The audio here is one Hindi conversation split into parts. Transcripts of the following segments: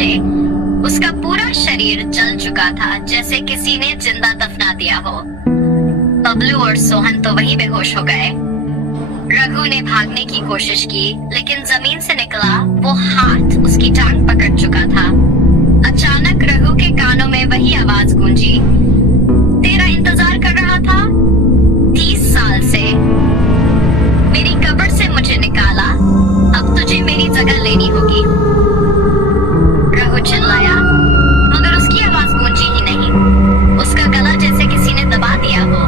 घंटे उसका पूरा शरीर जल चुका था, जैसे किसी ने जिंदा दफना दिया हो। बबलू और सोहन तो वहीं बेहोश हो गए। रघु ने भागने की कोशिश की, लेकिन जमीन से निकला वो हाथ उसकी टांग पकड़ चुका था। अचानक रघु के कानों में वही आवाज गूंजी, तेरा इंतजार कर रहा था 30 साल से, मेरी कब्र से मुझे निकाला, अब तुझे मेरी जगह लेनी होगी। रघु चिल्लाया, मगर उसकी आवाज गूंजी ही नहीं। उसका गला जैसे किसी ने दबा दिया हो।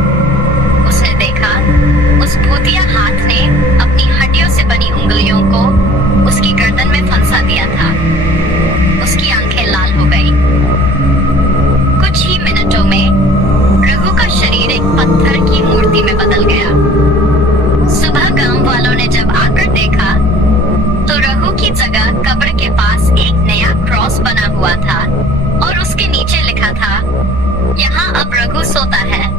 उसने देखा उस भूतिया हाथ ने अपनी हड्डियों से बनी उंगलियों को उसकी गर्दन में फंसा दिया था। उसकी आंखें लाल हो गई। कुछ ही मिनटों में रघु का शरीर एक पत्थर की मूर्ति में बदल गया। सुबह गांव वालों ने जब आकर देखा तो रघु की जगह कब्र के पास एक नया क्रॉस बना हुआ था और उसके नीचे लिखा था, यहाँ अब रघु सोता है।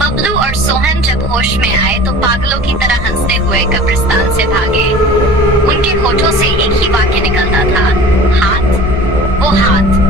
बबलू और सोहन जब होश में आए तो पागलों की तरह हंसते हुए कब्रिस्तान से भागे। उनके होठों से एक ही वाक्य निकलता था, हाथ, वो हाथ।